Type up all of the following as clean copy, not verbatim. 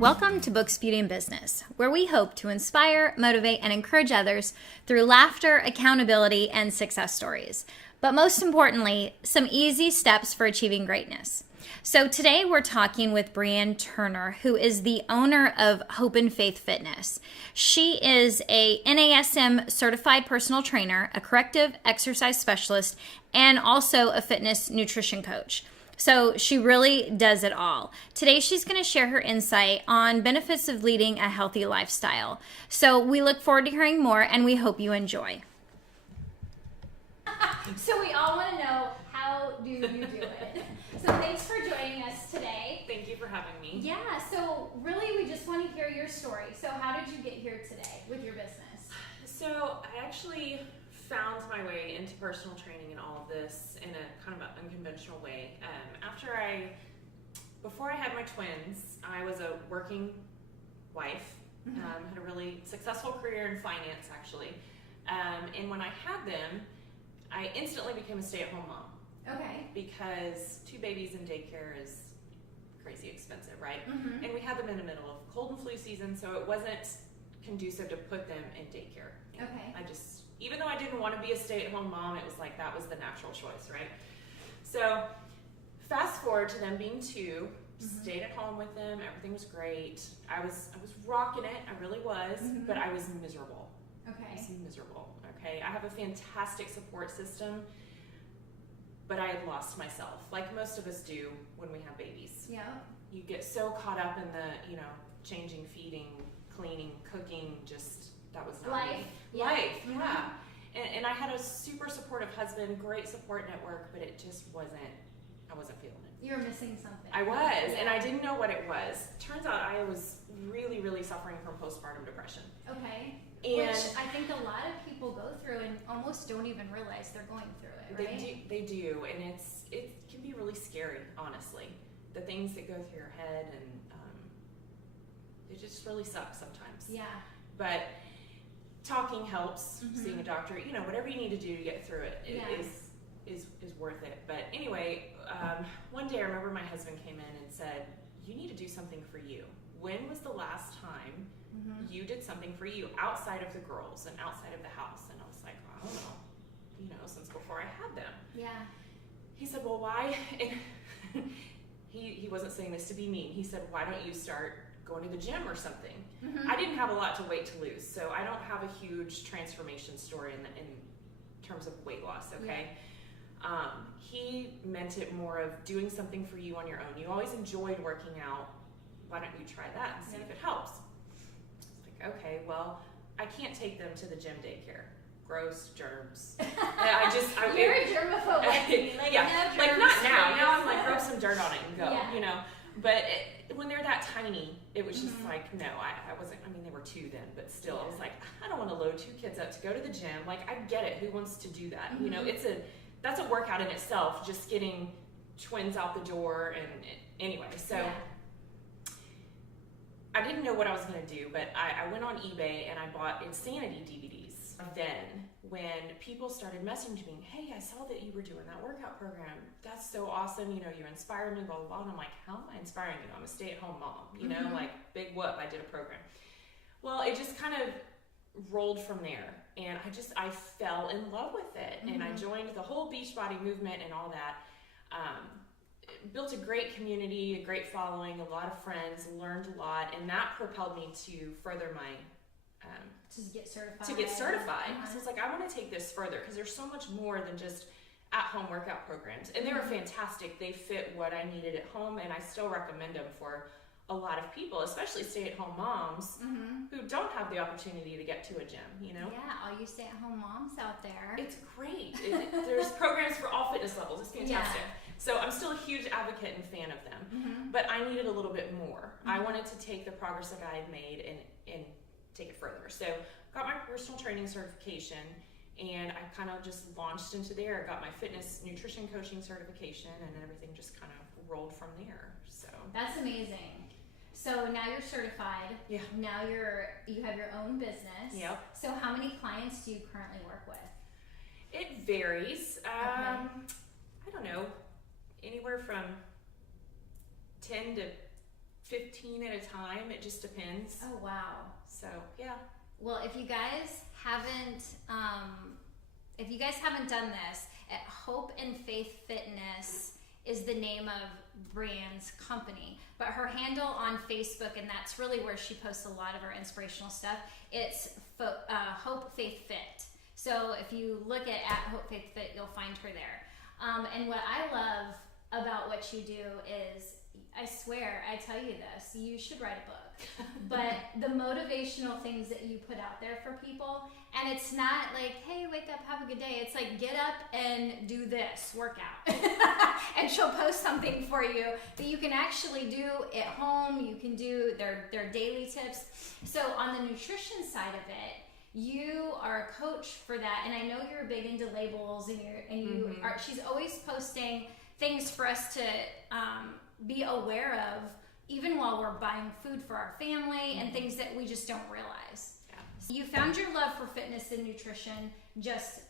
Welcome to Books, Beauty, and Business, where we hope to inspire, motivate, and encourage others through laughter, accountability, and success stories. But most importantly, some easy steps for achieving greatness. So today we're talking with Breanne Turner, who is the owner of Hope and Faith Fitness. She is a NASM certified personal trainer, a corrective exercise specialist, and also a fitness nutrition coach. So she really does it all. Today she's going to share her insight on benefits of leading a healthy lifestyle. So we look forward to hearing more, and we hope you enjoy. So we all want to know, how do you do it? So thanks for joining us today. Thank you for having me. Yeah, so really we just want to hear your story. So how did you get here today with your business? So I actually found my way into personal training and all of this in a kind of an unconventional way. Before I had my twins, I was a working wife, had a really successful career in finance actually. And when I had them, I instantly became a stay-at-home mom. Okay. Because 2 babies in daycare is crazy expensive, right? Mm-hmm. And we had them in the middle of cold and flu season, so it wasn't conducive to put them in daycare. And okay. Even though I didn't want to be a stay-at-home mom, it was like that was the natural choice, right? So fast forward to them being 2, stayed at home with them, everything was great. I was rocking it, I really was, but I was miserable. Okay. I was miserable, okay? I have a fantastic support system, but I had lost myself, like most of us do when we have babies. Yeah. You get so caught up in the, changing, feeding, cleaning, cooking, just, that was not Life. me. Yeah. Life, yeah. And I had a super supportive husband, great support network, but it just wasn't, I wasn't feeling it. You were missing something. I was, and I didn't know what it was. Turns out I was really, really suffering from postpartum depression. Okay. And which I think a lot of people go through and almost don't even realize they're going through it, right? They do, and it can be really scary, honestly. The things that go through your head, and it just really sucks sometimes. Yeah. But talking helps, seeing a doctor, whatever you need to do to get through it is worth it. But anyway, one day I remember my husband came in and said, "You need to do something for you. When was the last time you did something for you outside of the girls and outside of the house?" And I was like, "I don't know, since before I had them." Yeah. He said, "Well, why?" And he wasn't saying this to be mean. He said, "Why don't you start going to the gym or something?" I didn't have a lot to weight to lose, so I don't have a huge transformation story in terms of weight loss, okay? Yeah. He meant it more of doing something for you on your own. You always enjoyed working out. Why don't you try that and see if it helps? It's like, okay, well, I can't take them to the gym daycare. Gross, germs. You're a germaphobe like me. Like, yeah, no like not now. Now I'm like, rub some dirt on it and go, Yeah. But when they're that tiny, it was just like, no, I wasn't, they were 2 then, but still, I was like, I don't want to load 2 kids up to go to the gym. Like, I get it. Who wants to do that? That's a workout in itself, just getting twins out the door. And anyway, so I didn't know what I was going to do, but I went on eBay and I bought Insanity DVDs. Then when people started messaging me, "Hey, I saw that you were doing that workout program. That's so awesome. You inspired me, blah, blah, blah." And I'm like, how am I inspiring you? I'm a stay-at-home mom, like big whoop, I did a program. Well, it just kind of rolled from there. And I fell in love with it. And I joined the whole Beachbody movement and all that. Built a great community, a great following, a lot of friends, learned a lot. And that propelled me to further my to get certified. So it's like, I want to take this further because there's so much more than just at-home workout programs. And they were fantastic. They fit what I needed at home, and I still recommend them for a lot of people, especially stay-at-home moms who don't have the opportunity to get to a gym, Yeah, all you stay-at-home moms out there. It's great. There's programs for all fitness levels. It's fantastic. Yeah. So I'm still a huge advocate and fan of them. But I needed a little bit more. I wanted to take the progress that I had made and take it further. So got my personal training certification, and I kind of just launched into there. Got my fitness nutrition coaching certification, and everything just kind of rolled from there. So that's amazing. So now you're certified. Yeah. Now you have your own business. Yep. So how many clients do you currently work with? It varies. Okay. I don't know, anywhere from 10 to 15 at a time. It just depends. Oh, wow. So, yeah. Well, if you guys haven't done this, at Hope and Faith Fitness is the name of Breanne's company, but her handle on Facebook, and that's really where she posts a lot of her inspirational stuff, it's Hope Faith Fit. So if you look at Hope Faith Fit, you'll find her there. And what I love about what you do is, I swear, I tell you this, you should write a book. But the motivational things that you put out there for people, and it's not like, hey, wake up, have a good day. It's like, get up and do this workout. And she'll post something for you that you can actually do at home. You can do their daily tips. So on the nutrition side of it, you are a coach for that, and I know you're big into labels, and you are. She's always posting things for us to be aware of, even while we're buying food for our family and things that we just don't realize. Yeah. So you found your love for fitness and nutrition just,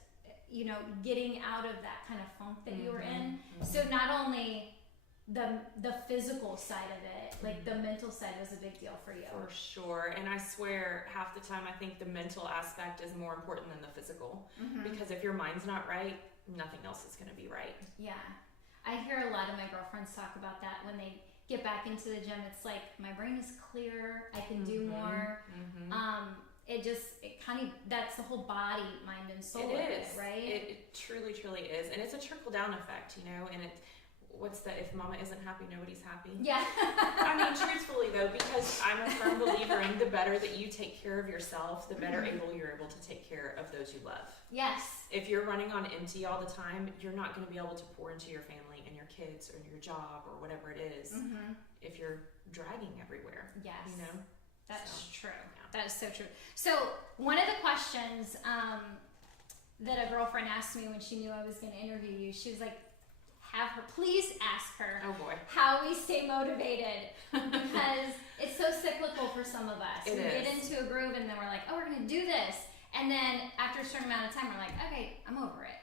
getting out of that kind of funk that you were in. So not only the physical side of it, like the mental side was a big deal for you. For sure. And I swear half the time I think the mental aspect is more important than the physical. Because if your mind's not right, nothing else is going to be right. Yeah. I hear a lot of my girlfriends talk about that when they get back into the gym. It's like, my brain is clear, I can do more. That's the whole body, mind, and soul of it, right? It truly, truly is. And it's a trickle down effect, and what's that? If mama isn't happy, nobody's happy. Yeah. I mean, truthfully though, because I'm a firm believer in the better that you take care of yourself, the better you're able to take care of those you love. Yes. If you're running on empty all the time, you're not going to be able to pour into your family and your kids or your job or whatever it is if you're dragging everywhere. Yes. That's true. Yeah. That is so true. So one of the questions that a girlfriend asked me when she knew I was going to interview you, she was like, please ask her how we stay motivated, because it's so cyclical for some of us. We get into a groove and then we're like, oh, we're going to do this. And then after a certain amount of time, we're like, okay, I'm over it.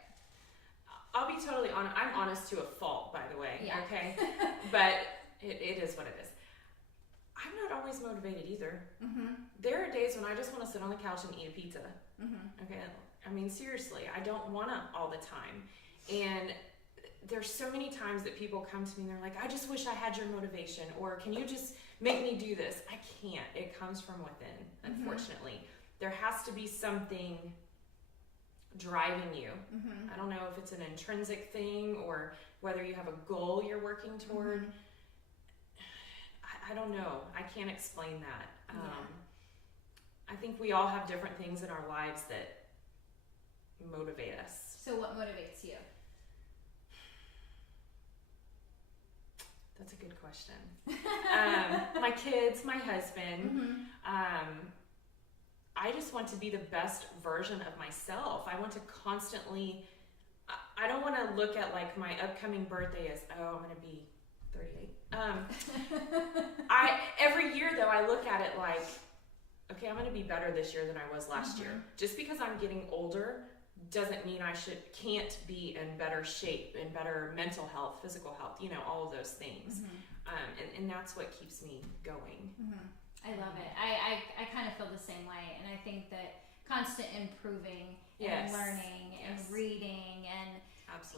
I'll be totally honest. I'm honest to a fault, by the way. Yeah. Okay. But it is what it is. I'm not always motivated either. There are days when I just want to sit on the couch and eat a pizza. Okay. I mean, seriously, I don't want to all the time. And there's so many times that people come to me and they're like, I just wish I had your motivation, or can you just make me do this? I can't. It comes from within, unfortunately. There has to be something driving you. I don't know if it's an intrinsic thing or whether you have a goal you're working toward. I don't know. I can't explain that. I think we all have different things in our lives that motivate us. So what motivates you? That's a good question. My kids, my husband. I just want to be the best version of myself. I want to constantly, I don't want to look at like my upcoming birthday as, I'm going to be 38. Every year though, I look at it like, okay, I'm going to be better this year than I was last year. Just because I'm getting older doesn't mean I can't be in better shape, in better mental health, physical health, all of those things. And that's what keeps me going. I love it. I kind of feel the same way, and I think that constant improving and learning and reading and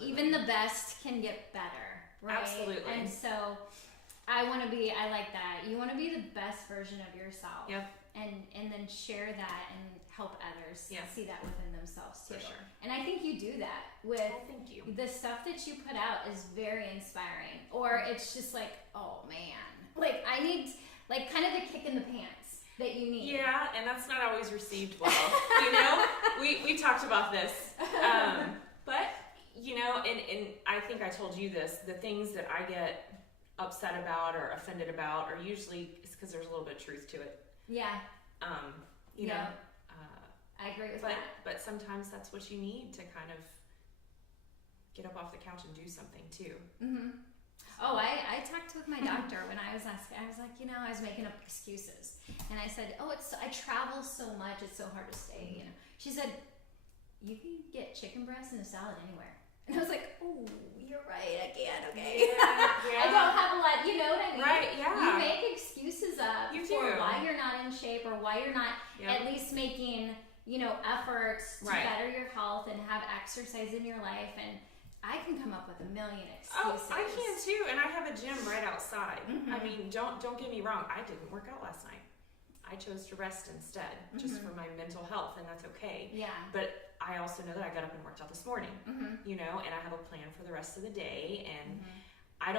even the best can get better, right? Absolutely. And so I like that. You want to be the best version of yourself. Yep. And then share that and help others see that within themselves too. For sure. And I think you do that with thank you. The stuff that you put out is very inspiring. Or it's just like, oh man, like I need kind of the kick in the pants that you need. Yeah, and that's not always received well. We talked about this. But and I think I told you this, the things that I get upset about or offended about are usually because there's a little bit of truth to it. Yeah. You know. I agree with that. But sometimes that's what you need to kind of get up off the couch and do something too. Oh, I talked with my doctor when I was asking. I was like, I was making up excuses, and I said, I travel so much, it's so hard to stay. She said, you can get chicken breast in a salad anywhere. And I was like, oh, you're right, I can, okay. Yeah. I don't have a lot, you know what I mean? Right, yeah. You make excuses you're not at least making, efforts to better your health and have exercise in your life. And I can come up with a million excuses. Oh, I can too, and I have a gym right outside. I mean, don't get me wrong. I didn't work out last night. I chose to rest instead, just for my mental health, and that's okay. Yeah. But I also know that I got up and worked out this morning, and I have a plan for the rest of the day, and I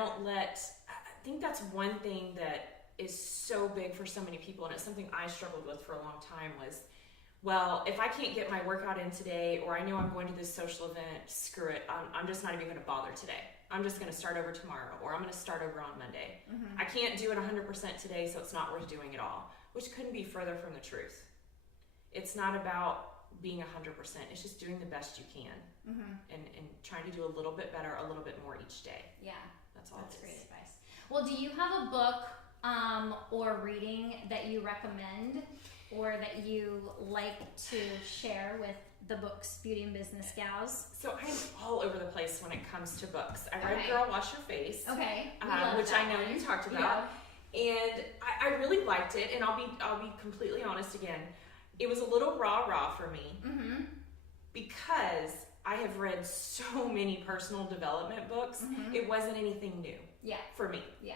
think that's one thing that is so big for so many people, and it's something I struggled with for a long time was, well, if I can't get my workout in today, or I know I'm going to this social event, screw it, I'm just not even going to bother today. I'm just going to start over tomorrow, or I'm going to start over on Monday. I can't do it 100% today, so it's not worth doing it all, which couldn't be further from the truth. It's not about being 100%. It's just doing the best you can and trying to do a little bit better, a little bit more each day. Yeah. That's all. That's great advice. Well, do you have a book or reading that you recommend or that you like to share with the books, Beauty and Business Gals? So I'm all over the place when it comes to books. I read Girl Wash Your Face, okay, which I know you talked about, and I really liked it. And I'll be completely honest again. It was a little rah for me because I have read so many personal development books. It wasn't anything new for me. Yeah.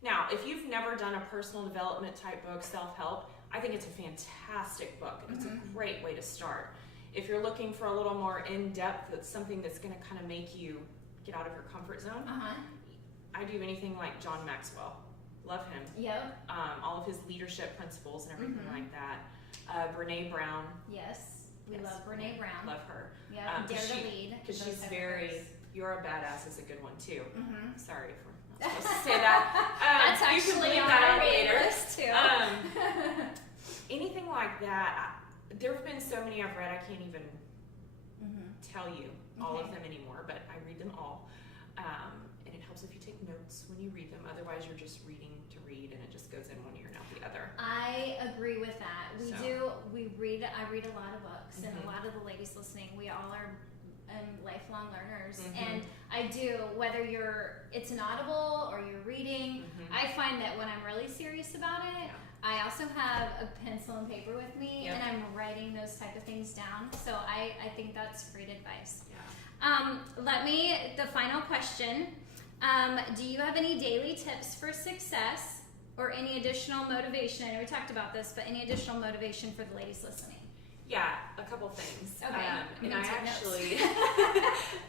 Now, if you've never done a personal development type book, self-help, I think it's a fantastic book. It's a great way to start. If you're looking for a little more in-depth, that's something that's going to kind of make you get out of your comfort zone. I do anything like John Maxwell. Love him. Yep. All of his leadership principles and everything like that. Breanne Brown. Yes. We love Breanne Brown. Love her. Yeah. Dare to Lead. Because she's very, You're a Badass is a good one too. Sorry for not supposed to say that. That's you can actually leave on that our out later. list too. Anything like that. There have been so many I've read, I can't even tell you all of them anymore, but I read them all. And it helps if you take notes when you read them. Otherwise, you're just reading to read, and it just goes in one ear and out the other. I agree with that. I read a lot of books, and a lot of the ladies listening, we all are lifelong learners. And I do, whether it's an audible or you're reading, I find that when I'm really serious about it, I also have a pencil and paper with me, and I'm writing those type of things down. So I think that's great advice. The final question. Do you have any daily tips for success or any additional motivation? I know we talked about this, but any additional motivation for the ladies listening? Yeah, a couple things. Okay. And I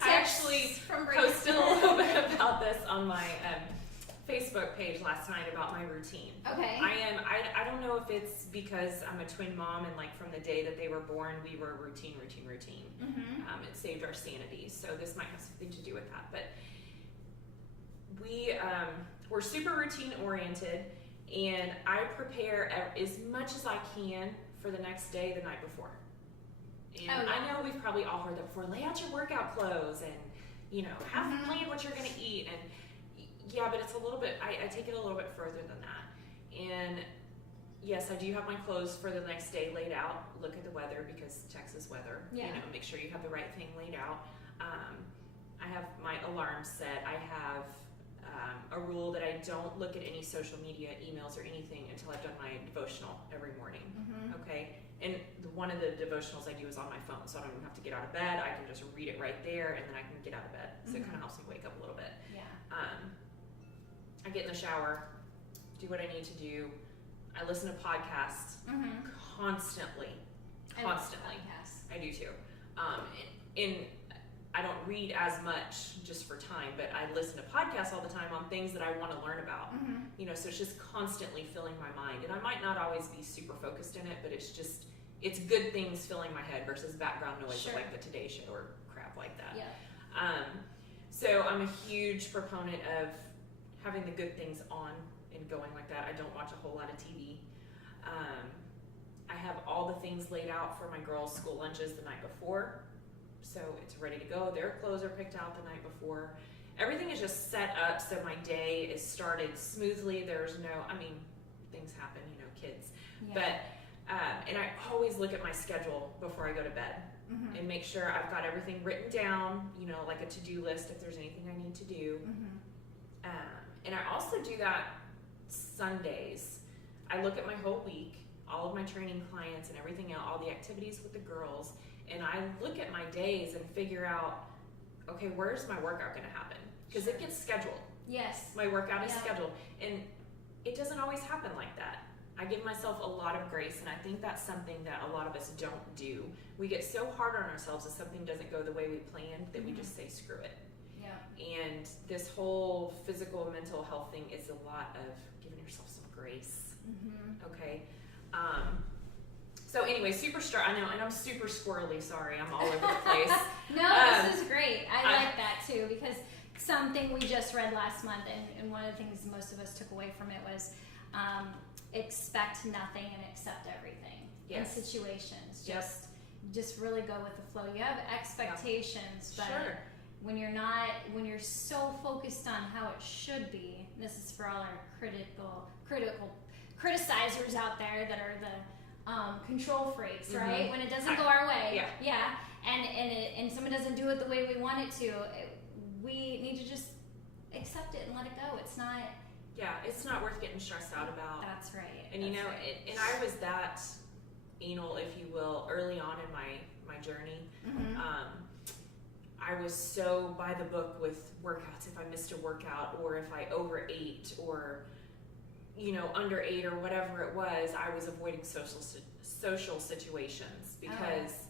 actually posted a little bit about this on my Facebook page last night about my routine. Okay. I don't know if it's because I'm a twin mom and like from the day that they were born, we were routine. It saved our sanity. So this might have something to do with that. But we're super routine oriented, and I prepare as much as I can for the next day the night before. And I know we've probably all heard that before. Lay out your workout clothes and, have planned what you're going to eat. And yeah, but it's a little bit, I take it a little bit further than that. And yes, I do have my clothes for the next day laid out. Look at the weather because Texas weather, make sure you have the right thing laid out. I have my alarm set. I have a rule that I don't look at any social media, emails, or anything until I've done my devotional every morning. Okay? And one of the devotionals I do is on my phone, so I don't even have to get out of bed. I can just read it right there, and then I can get out of bed. So it kind of helps me wake up a little bit. Yeah. I get in the shower, do what I need to do. I listen to podcasts constantly. I do too. And I don't read as much just for time, but I listen to podcasts all the time on things that I want to learn about. So it's just constantly filling my mind. And I might not always be super focused in it, but it's good things filling my head versus background noise of like the Today Show or crap like that. Yeah. So I'm a huge proponent of having the good things on and going like that. I don't watch a whole lot of TV. I have all the things laid out for my girls' school lunches the night before. So it's ready to go. Their clothes are picked out the night before. Everything is just set up so my day is started smoothly. There's things happen, kids. Yeah. But, and I always look at my schedule before I go to bed and make sure I've got everything written down, like a to-do list if there's anything I need to do. And I also do that Sundays. I look at my whole week all of my training clients and everything else, all the activities with the girls, and I look at my days and figure out, okay, where's my workout going to happen? Because it gets scheduled. Yes. My workout is scheduled, and it doesn't always happen like that. I give myself a lot of grace, and I think that's something that a lot of us don't do. We get so hard on ourselves if something doesn't go the way we planned that we just say screw it. Yeah. And this whole physical and mental health thing is a lot of giving yourself some grace. Okay. So anyway, I know, and I'm super squirrely. Sorry, I'm all over the place. No, this is great. I like that too, because something we just read last month, and one of the things most of us took away from it was expect nothing and accept everything in situations. Just really go with the flow. You have expectations, but when you're so focused on how it should be, and this is for all our critical criticizers out there that are the control freaks, right? When it doesn't go our way, and someone doesn't do it the way we want it to, we need to just accept it and let it go. It's not worth getting stressed out about. That's right. And and I was that anal, if you will, early on in my journey. I was so by the book with workouts. If I missed a workout, or if I overate, or underate, or whatever it was, I was avoiding social situations because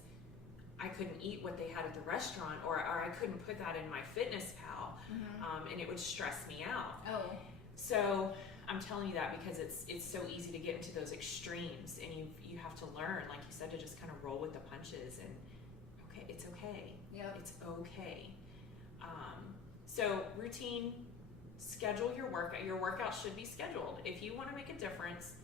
I couldn't eat what they had at the restaurant, or I couldn't put that in my fitness pal, and it would stress me out. So I'm telling you that because it's so easy to get into those extremes, and you have to learn, like you said, to just kind of roll with the punches, and it's okay. It's okay. So routine, schedule your workout. Your workout should be scheduled. If you want to make a difference,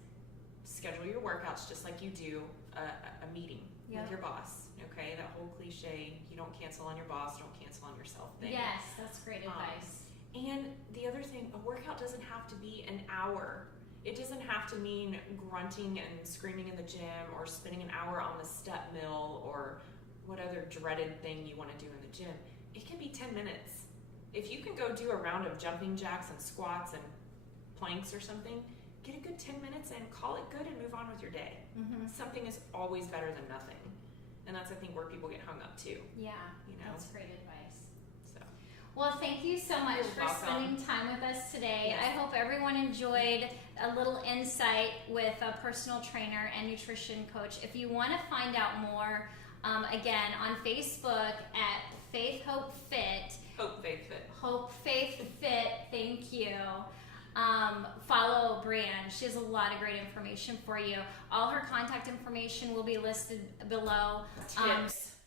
schedule your workouts just like you do a meeting with your boss. Okay, that whole cliche, you don't cancel on your boss, don't cancel on yourself thing. Yes, that's great advice. And the other thing, a workout doesn't have to be an hour. It doesn't have to mean grunting and screaming in the gym, or spending an hour on the step mill, or what other dreaded thing you want to do in the gym. It can be 10 minutes. If you can go do a round of jumping jacks and squats and planks or something, get a good 10 minutes and call it good and move on with your day. Something is always better than nothing. And that's, I think, where people get hung up too. Yeah, that's great advice. Well, thank you so much for spending time with us today. Yes. I hope everyone enjoyed a little insight with a personal trainer and nutrition coach. If you want to find out more, again, on Facebook at Faith Hope Fit. Hope Faith Fit. Hope Faith Fit, thank you. Follow Breanne. She has a lot of great information for you. All her contact information will be listed below. Tips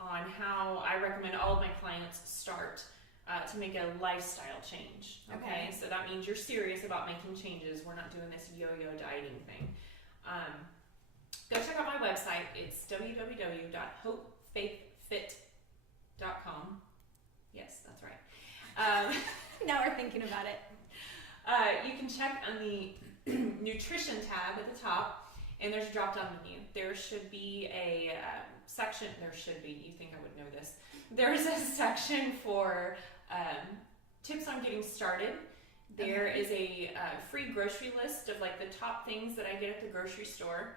on how I recommend all of my clients start to make a lifestyle change. Okay, so that means you're serious about making changes. We're not doing this yo-yo dieting thing. Go check out my website. It's www.hopefaithfit.com. Yes, that's right. Now we're thinking about it. You can check on the nutrition tab at the top, and there's a drop-down menu. There should be a section. You think I would know this. There's a section for tips on getting started. There is a free grocery list of like the top things that I get at the grocery store.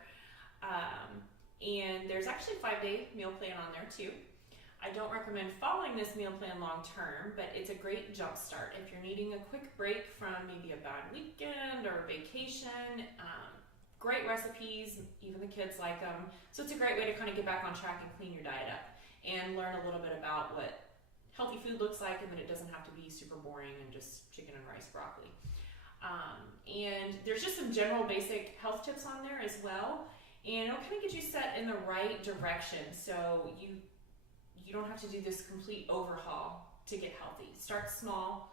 And there's actually a 5-day meal plan on there too. I don't recommend following this meal plan long term, but it's a great jump start if you're needing a quick break from maybe a bad weekend or vacation. Great recipes, even the kids like them. So it's a great way to kind of get back on track and clean your diet up and learn a little bit about what healthy food looks like, and that it doesn't have to be super boring and just chicken and rice, broccoli. And there's just some general basic health tips on there as well, and it'll kind of get you set in the right direction, so you don't have to do this complete overhaul to get healthy. Start small,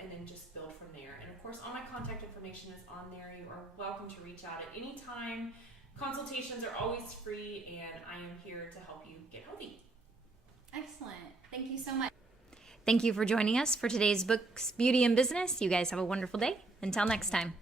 and then just build from there. And of course, all my contact information is on there. You are welcome to reach out at any time. Consultations are always free, and I am here to help you get healthy. Excellent. Thank you so much. Thank you for joining us for today's Books, Beauty, and Business. You guys have a wonderful day. Until next time.